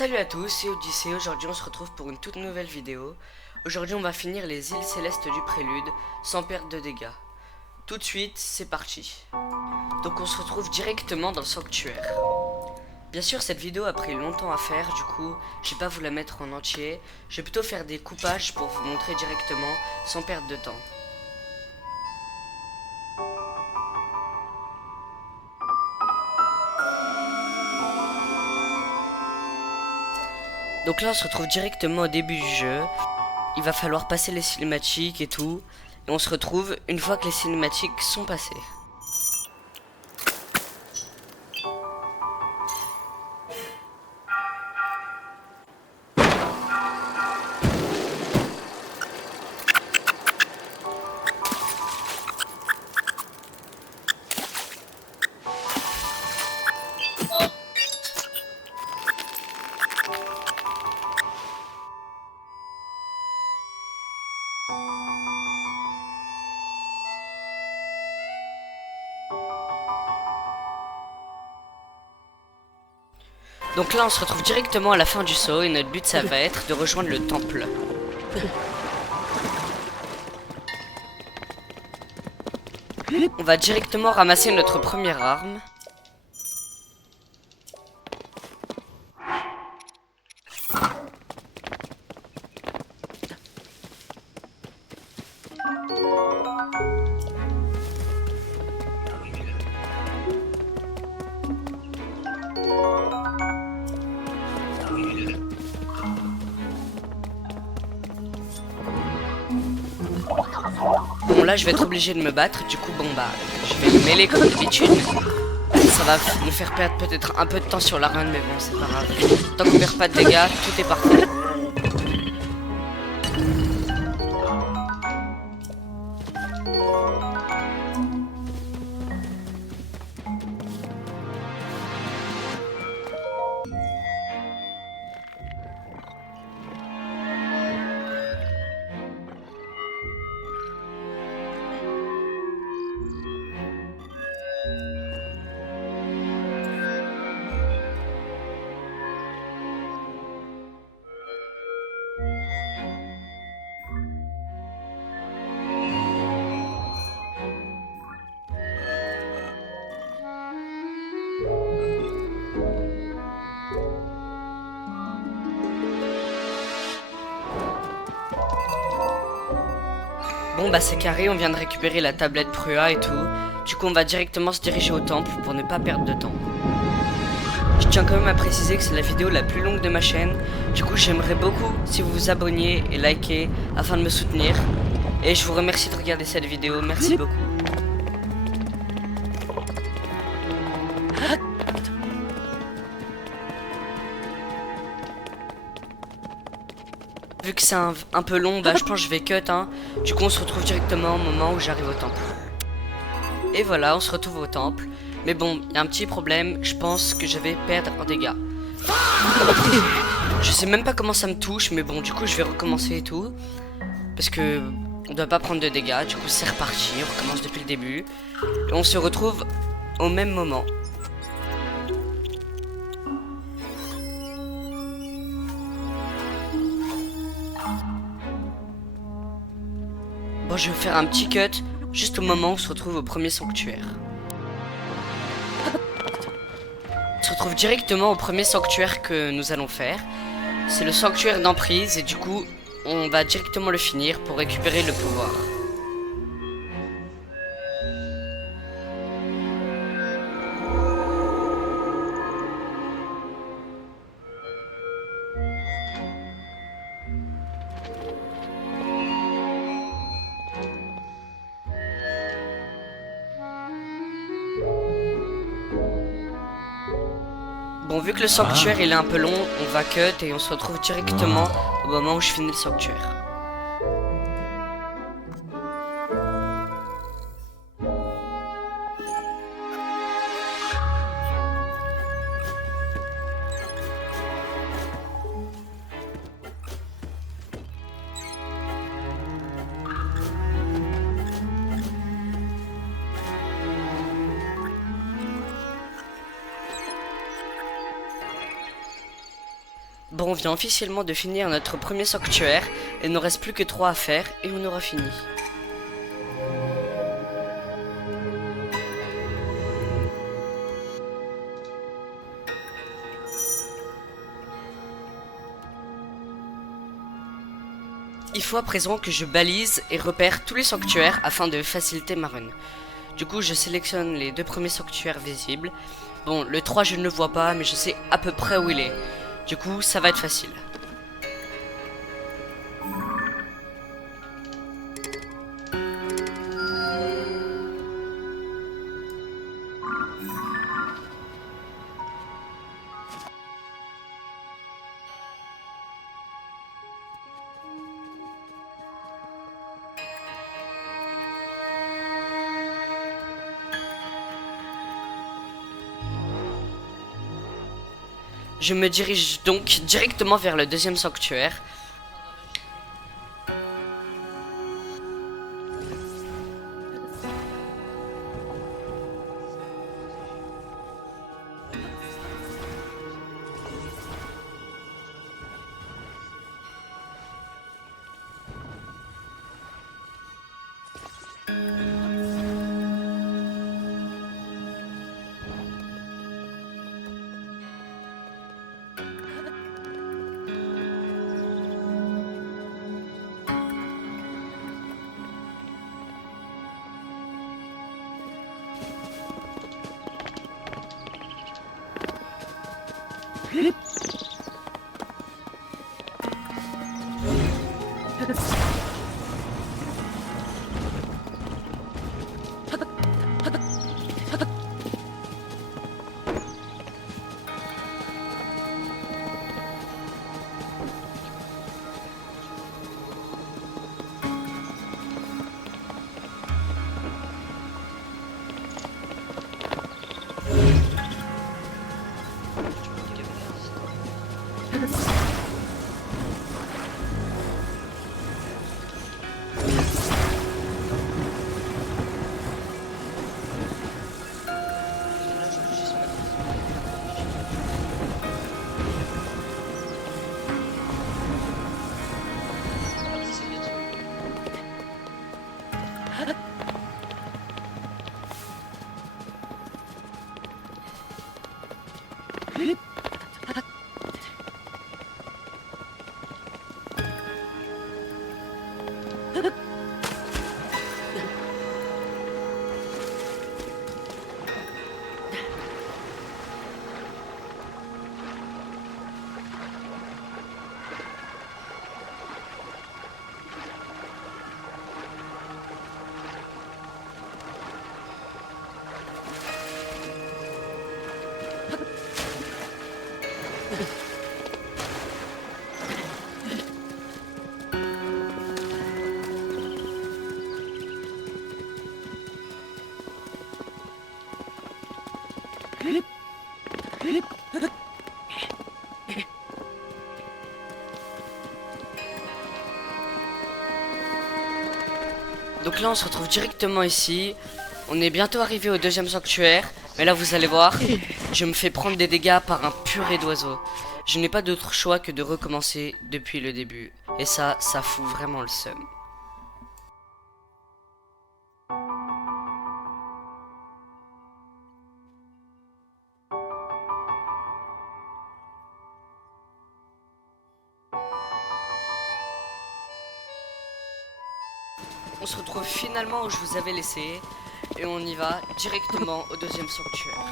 Salut à tous, c'est Odyssée. Aujourd'hui on se retrouve pour une toute nouvelle vidéo. Aujourd'hui on va finir les îles célestes du prélude sans perdre de dégâts. Tout de suite, c'est parti. Donc on se retrouve directement dans le sanctuaire. Bien sûr cette vidéo a pris longtemps à faire, du coup je vais pas vous la mettre en entier. Je vais plutôt faire des coupages pour vous montrer directement sans perdre de temps. Donc là on se retrouve directement au début du jeu. Il va falloir passer les cinématiques et tout. Et on se retrouve une fois que les cinématiques sont passées. Donc là on se retrouve directement à la fin du saut et notre but ça va être de rejoindre le temple. On va directement ramasser notre première arme. Bon là je vais être obligé de me battre, du coup bon bah je vais me mêler comme d'habitude. Ça va nous faire perdre peut-être un peu de temps sur la run mais bon c'est pas grave. Tant qu'on perd pas de dégâts, tout est parfait. Bon bah c'est carré, on vient de récupérer la tablette Prua et tout. Du coup on va directement se diriger au temple pour ne pas perdre de temps. Je tiens quand même à préciser que c'est la vidéo la plus longue de ma chaîne. Du coup j'aimerais beaucoup si vous vous abonniez et likez afin de me soutenir. Et je vous remercie de regarder cette vidéo, merci beaucoup. Vu que c'est un peu long, bah je pense que je vais cut hein. Du coup on se retrouve directement au moment où j'arrive au temple. Et voilà, on se retrouve au temple. Mais bon, il y a un petit problème, je pense que je vais perdre en dégâts. Je sais même pas comment ça me touche, mais bon, du coup je vais recommencer et tout. Parce que on doit pas prendre de dégâts, du coup c'est reparti, on recommence depuis le début. Et on se retrouve au même moment. Bon, je vais faire un petit cut, juste au moment où on se retrouve au premier sanctuaire. On se retrouve directement au premier sanctuaire que nous allons faire. C'est le sanctuaire d'emprise et du coup, on va directement le finir pour récupérer le pouvoir. Bon, vu que le sanctuaire il est un peu long, on va cut et on se retrouve directement au moment où je finis le sanctuaire. Bon, on vient officiellement de finir notre premier sanctuaire, et il ne reste plus que 3 à faire, et on aura fini. Il faut à présent que je balise et repère tous les sanctuaires afin de faciliter ma run. Du coup, je sélectionne les 2 premiers sanctuaires visibles. Bon, le 3 je ne le vois pas, mais je sais à peu près où il est. Du coup, ça va être facile. Je me dirige donc directement vers le 2e sanctuaire. Donc là on se retrouve directement ici. On est bientôt arrivé au 2e sanctuaire. Mais là vous allez voir, je me fais prendre des dégâts par un purée d'oiseaux. Je n'ai pas d'autre choix que de recommencer depuis le début. Et ça fout vraiment le seum. On se retrouve finalement où je vous avais laissé. Et on y va directement au 2e sanctuaire.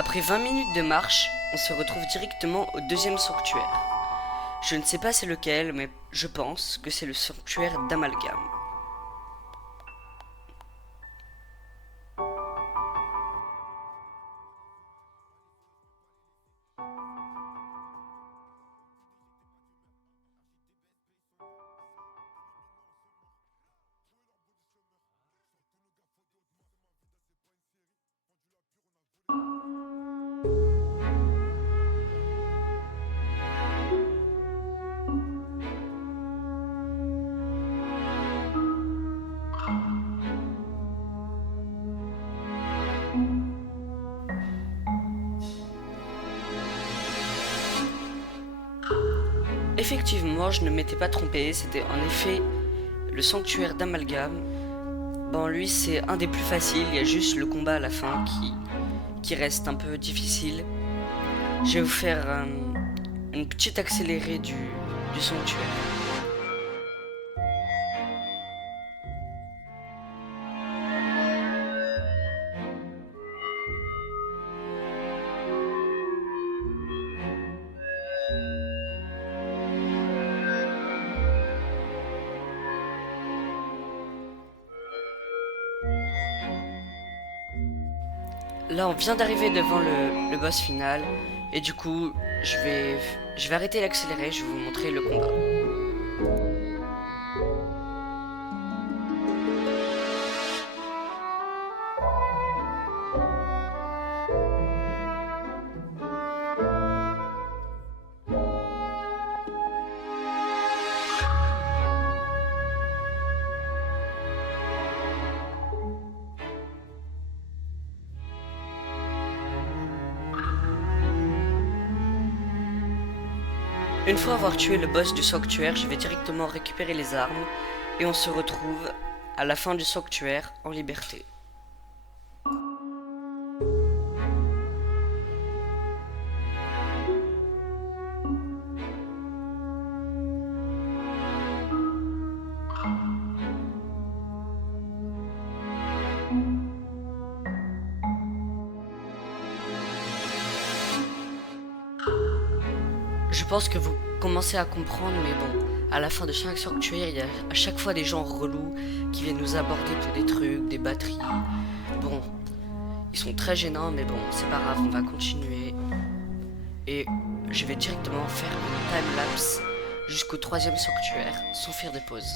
Après 20 minutes de marche, on se retrouve directement au 2e sanctuaire. Je ne sais pas c'est lequel, mais je pense que c'est le sanctuaire d'Amalgame. effectivement, je ne m'étais pas trompé, c'était en effet le sanctuaire d'amalgame. Bon, lui, c'est un des plus faciles, il y a juste le combat à la fin qui reste un peu difficile. Je vais vous faire une petite accélérée du sanctuaire. Là, on vient d'arriver devant le boss final. Et du coup, je vais arrêter l'accéléré, je vais vous montrer le combat. Une fois avoir tué le boss du sanctuaire, je vais directement récupérer les armes. Et on se retrouve à la fin du sanctuaire en liberté. Je pense que vous commencez à comprendre, mais bon, à la fin de chaque sanctuaire, il y a à chaque fois des gens relous qui viennent nous aborder pour des trucs, des batteries. Bon, ils sont très gênants, mais bon, c'est pas grave, on va continuer. Et je vais directement faire une time-lapse jusqu'au troisième sanctuaire, sans faire de pause.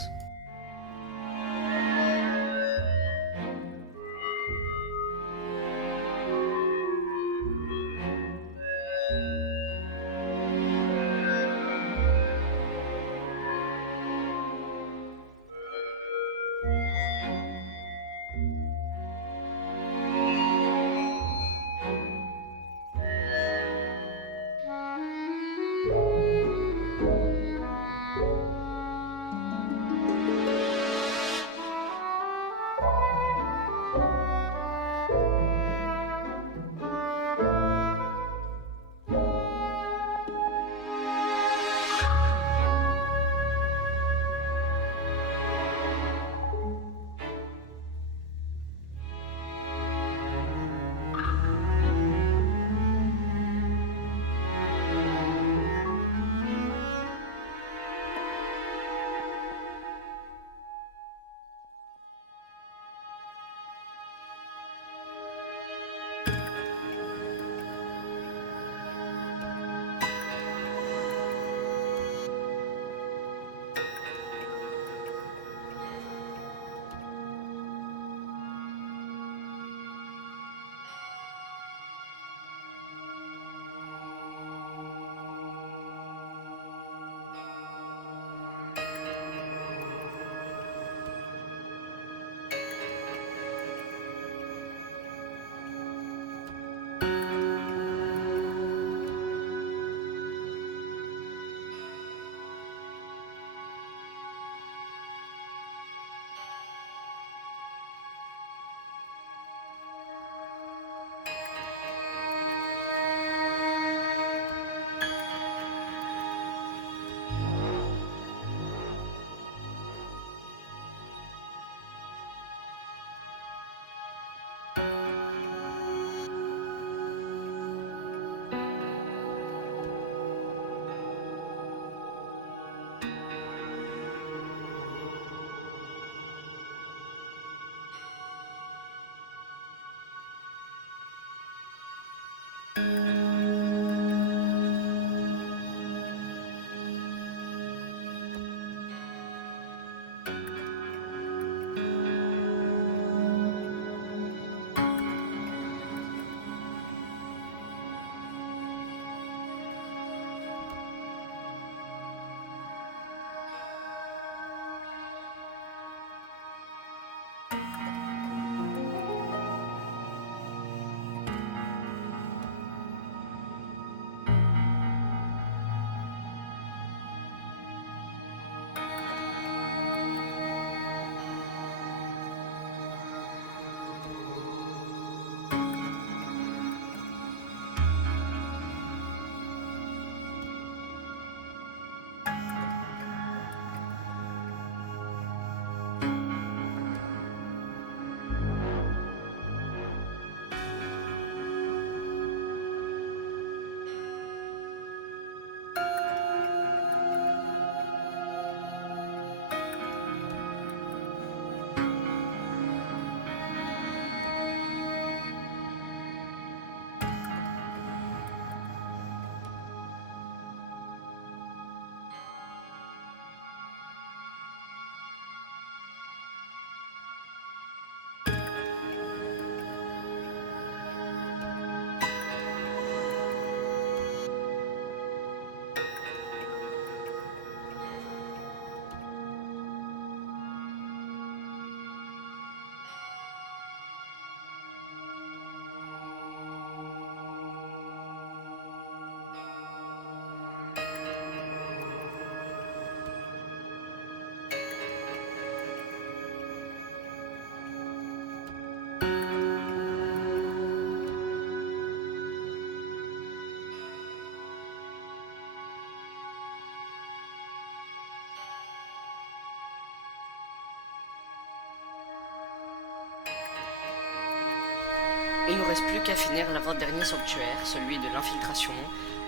Il nous reste plus qu'à finir l'avant-dernier sanctuaire, celui de l'infiltration,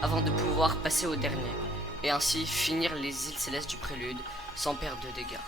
avant de pouvoir passer au dernier, et ainsi finir les îles célestes du prélude sans perdre de dégâts.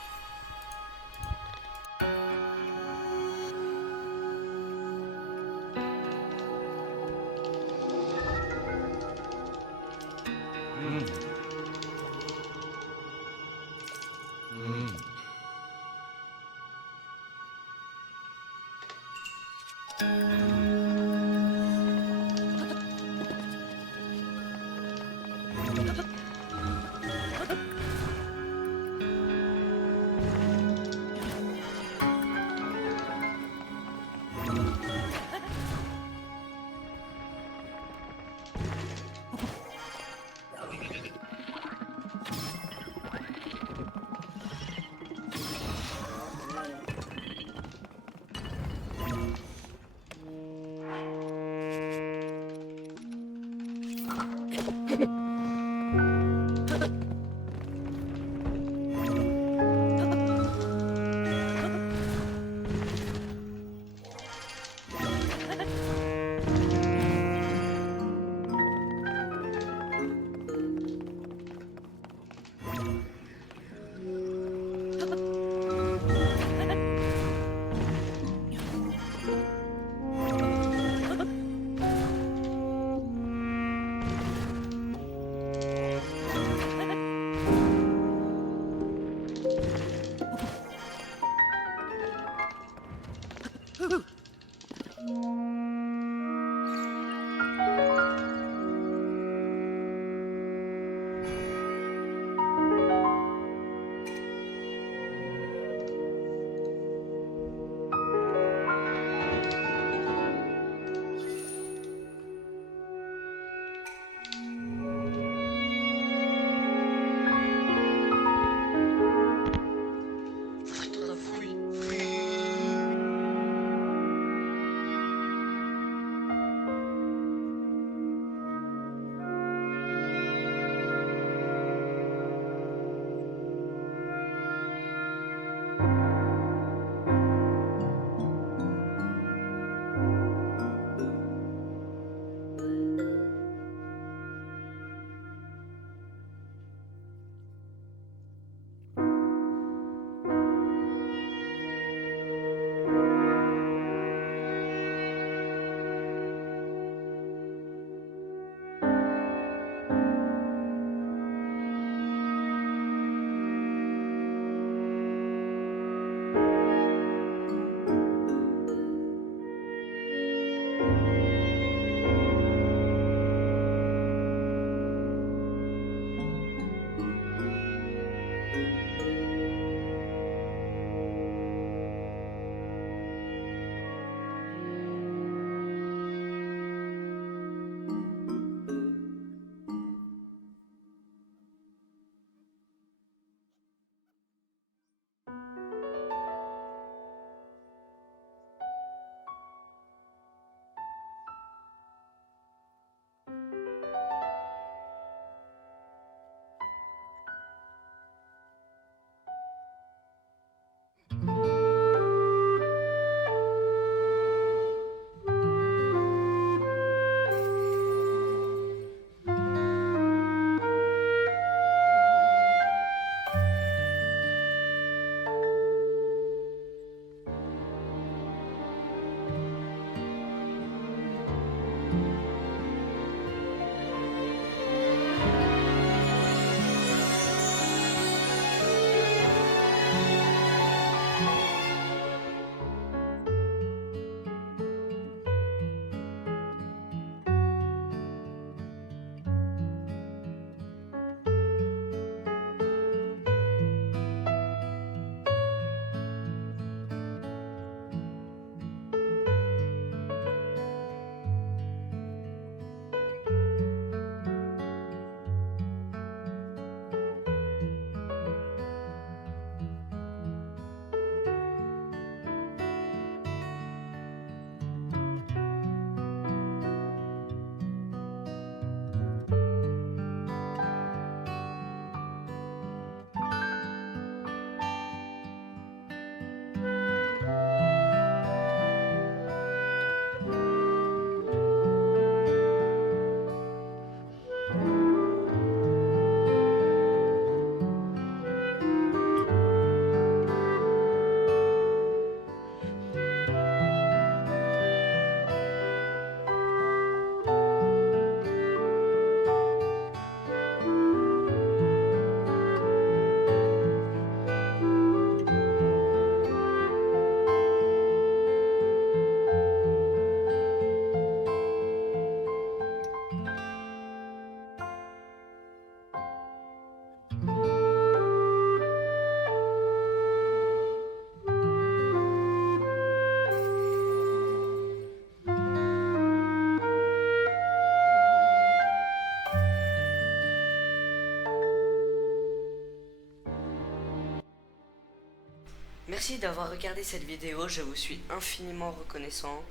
Merci d'avoir regardé cette vidéo, je vous suis infiniment reconnaissant.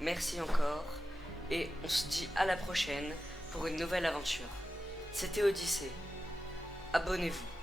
Merci encore, et on se dit à la prochaine pour une nouvelle aventure. C'était Odyssée. Abonnez-vous.